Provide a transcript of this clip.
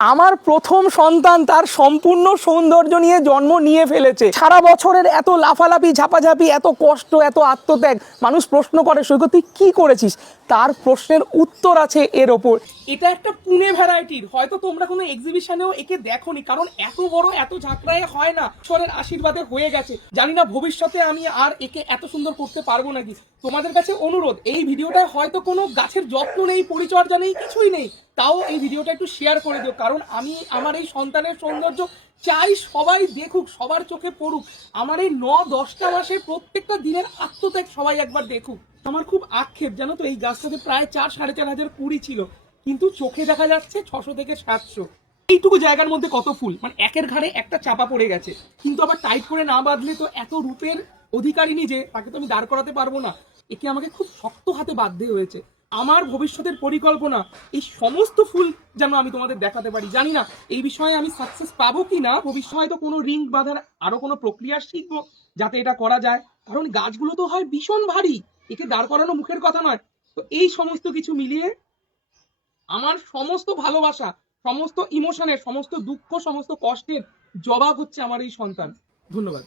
আমার প্রথম সন্তান তার সম্পূর্ণ সৌন্দর্য নিয়ে জন্ম নিয়ে ফেলেছে। সারা বছরের এত লাফালাফি ঝাপাঝাপি, এত কষ্ট, এত আত্মত্যাগ, মানুষ প্রশ্ন করে সৈকত তুই কি করেছিস, তার প্রশ্নের উত্তর আছে এর ওপর। এটা একটা পুনে ভ্যারাইটির, হয়তো তোমরা কোনো এক্সিবিশনেও একে দেখোনি, কারণ এত বড় এত ঝাঁকড়ায় হয় না। ঈশ্বরের আশীর্বাদে হয়ে গেছে। জানি না ভবিষ্যতে আমি আর একে এত সুন্দর করতে পারবো নাকি। তোমাদের কাছে অনুরোধ, এই ভিডিওটায় হয়তো কোনো গাছের যত্ন নেই, পরিচর্যা নেই, কিছুই নেই, তাও এই ভিডিওটা একটু শেয়ার করে দিও, কারণ আমি আমার এই সন্তানের সৌন্দর্য চাই সবাই দেখুক, সবার চোখে পড়ুক। আমার এই 9-10টা মাসে প্রত্যেকটা দিনের আত্মত্যাগ সবাই একবার দেখুক। আমার খুব আক্ষেপ, জানো তো, এই গাছটাতে প্রায় 4-4.5 হাজার কুড়ি ছিল, কিন্তু চোখে দেখা যাচ্ছে 600 থেকে 700। এইটুকু জায়গার মধ্যে কত ফুল, মানে একের ঘাড়ে একটা চাপা পড়ে গেছে। কিন্তু আবার টাইট করে না বাঁধলে তো এত রূপের অধিকারিনী যে, তাকে তো আমি দাঁড় করাতে পারবো না। একে আমাকে খুব শক্ত হাতে বাঁধতে হয়েছে। আমার ভবিষ্যতের পরিকল্পনা এই সমস্ত ফুল যেন আমি তোমাদের দেখাতে পারি। জানি না এই বিষয়ে আমি সাকসেস পাবো কি না, ভবিষ্যতে তো কোনো রিং বাঁধার আরো কোনো প্রক্রিয়া শিখবো যাতে এটা করা যায়, কারণ গাছগুলো তো হয় ভীষণ ভারী, একে দাঁড় করানো মুখের কথা নয়। তো এই সমস্ত কিছু মিলিয়ে আমার সমস্ত ভালোবাসা, সমস্ত ইমোশনের, সমস্ত দুঃখ, সমস্ত কষ্টের জবাব হচ্ছে আমার এই সন্তান। ধন্যবাদ।